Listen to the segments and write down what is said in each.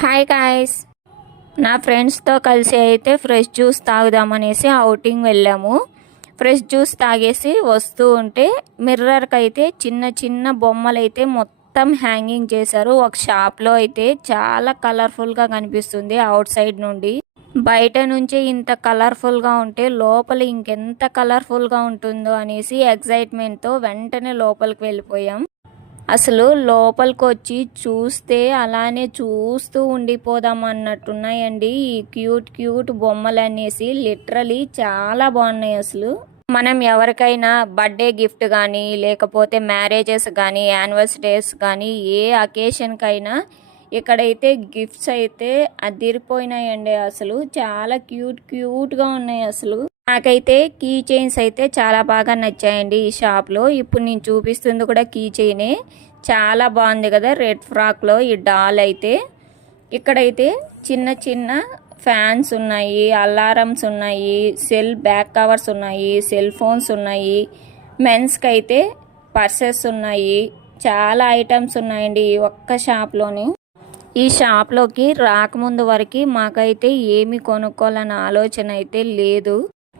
Hi guys, నా ఫ్రెండ్స్తో కలిసి అయితే ఫ్రెష్ జ్యూస్ తాగుదామనేసి అవుటింగ్ వెళ్ళాము. ఫ్రెష్ జ్యూస్ తాగేసి వస్తూ ఉంటే మిర్రర్కి అయితే చిన్న చిన్న బొమ్మలు అయితే మొత్తం హ్యాంగింగ్ చేశారు. ఒక షాప్లో అయితే చాలా కలర్ఫుల్గా కనిపిస్తుంది అవుట్ సైడ్ నుండి. బయట నుంచి ఇంత కలర్ఫుల్గా ఉంటే లోపల ఇంకెంత కలర్ఫుల్గా ఉంటుందో అనేసి ఎక్సైట్మెంట్తో వెంటనే లోపలికి వెళ్ళిపోయాం. అసలు లోపలికి వచ్చి చూస్తే అలానే చూస్తూ ఉండిపోదాం అన్నట్టున్నాయండి ఈ క్యూట్ క్యూట్ బొమ్మలు అనేసి. లిటరలీ చాలా బాగున్నాయి. అసలు మనం ఎవరికైనా బర్త్డే గిఫ్ట్ కానీ లేకపోతే మ్యారేజెస్ కానీ యానివర్సరీస్ కానీ ఏ అకేషన్కైనా ఇక్కడైతే గిఫ్ట్స్ అయితే అదిరిపోయినాయండి. అసలు చాలా క్యూట్ క్యూట్గా ఉన్నాయి. అసలు నాకైతే కీ చైన్స్ అయితే చాలా బాగా నచ్చాయండి ఈ షాప్లో. ఇప్పుడు నేను చూపిస్తుంది కూడా కీ చైనే, చాలా బాగుంది కదా రెడ్ ఫ్రాక్లో ఈ డాల్ అయితే. ఇక్కడైతే చిన్న చిన్న ఫ్యాన్స్ ఉన్నాయి, అలారమ్స్ ఉన్నాయి, సెల్ బ్యాక్ కవర్స్ ఉన్నాయి, సెల్ ఫోన్స్ ఉన్నాయి, మెన్స్కి అయితే పర్సెస్ ఉన్నాయి, చాలా ఐటమ్స్ ఉన్నాయండి ఈ ఒక్క షాప్లోని. ఈ షాప్లోకి రాకముందు వరకు మాకైతే ఏమి కొనుక్కోవాలన్న ఆలోచన అయితే లేదు.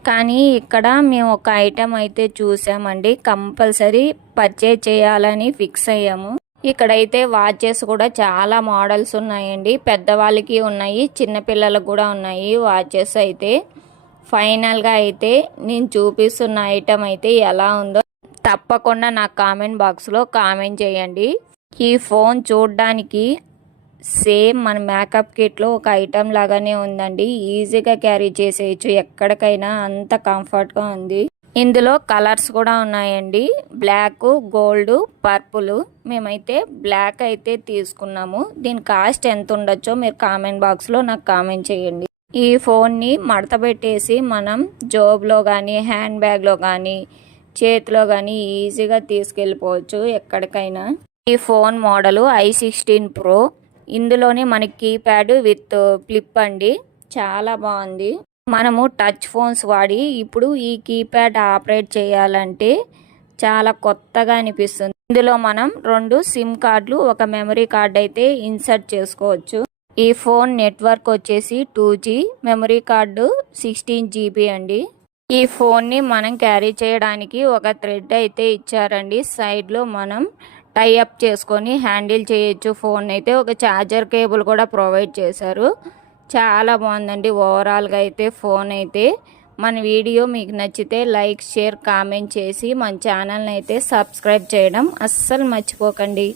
కానీ ఇక్కడ మేము ఒక ఐటెం అయితే చూసామండి, కంపల్సరీ పర్చేజ్ చేయాలని ఫిక్స్ అయ్యాము. ఇక్కడైతే వాచెస్ కూడా చాలా మోడల్స్ ఉన్నాయండి, పెద్దవాళ్ళకి ఉన్నాయి, చిన్నపిల్లలకు కూడా ఉన్నాయి వాచెస్ అయితే. ఫైనల్గా అయితే నేను చూపిస్తున్న ఐటెం అయితే ఎలా ఉందో తప్పకుండా నాకు కామెంట్ బాక్స్లో కామెంట్ చేయండి. ఈ ఫోన్ చూడడానికి సేమ్ మన మేకప్ కిట్లో ఒక ఐటెం లాగానే ఉందండి. ఈజీగా క్యారీ చేసేయచ్చు ఎక్కడికైనా, అంత కంఫర్ట్గా ఉంది. ఇందులో కలర్స్ కూడా ఉన్నాయండి, బ్లాక్, గోల్డ్, పర్పుల్. మేమైతే బ్లాక్ అయితే తీసుకున్నాము. దీని కాస్ట్ ఎంత ఉండొచ్చో మీరు కామెంట్ బాక్స్లో నాకు కామెంట్ చేయండి. ఈ ఫోన్ని మడత పెట్టేసి మనం జోబ్లో కానీ హ్యాండ్ బ్యాగ్లో కానీ చేతిలో కానీ ఈజీగా తీసుకెళ్ళిపోవచ్చు ఎక్కడికైనా. ఈ ఫోన్ మోడలు i16 Pro. ఇందులోనే మనకి కీప్యాడ్ విత్ ఫ్లిప్ అండి, చాలా బాగుంది. మనము టచ్ ఫోన్స్ వాడి ఇప్పుడు ఈ కీప్యాడ్ ఆపరేట్ చేయాలంటే చాలా కొత్తగా అనిపిస్తుంది. ఇందులో మనం 2 సిమ్ కార్డులు, ఒక మెమరీ కార్డ్ అయితే ఇన్సర్ట్ చేసుకోవచ్చు. ఈ ఫోన్ నెట్వర్క్ వచ్చేసి 2G, మెమరీ కార్డు 16 GB అండి. ఈ ఫోన్ని మనం క్యారీ చేయడానికి ఒక థ్రెడ్ అయితే ఇచ్చారండి, సైడ్లో మనం టైఅప్ చేసుకొని హ్యాండిల్ చేయొచ్చు ఫోన్ అయితే. ఒక ఛార్జర్ కేబుల్ కూడా ప్రొవైడ్ చేశారు. చాలా బాగుందండి ఓవరాల్గా అయితే ఫోన్ అయితే. మన వీడియో మీకు నచ్చితే లైక్, షేర్, కామెంట్ చేసి మన ఛానల్ని అయితే సబ్స్క్రైబ్ చేయడం అస్సలు మర్చిపోకండి.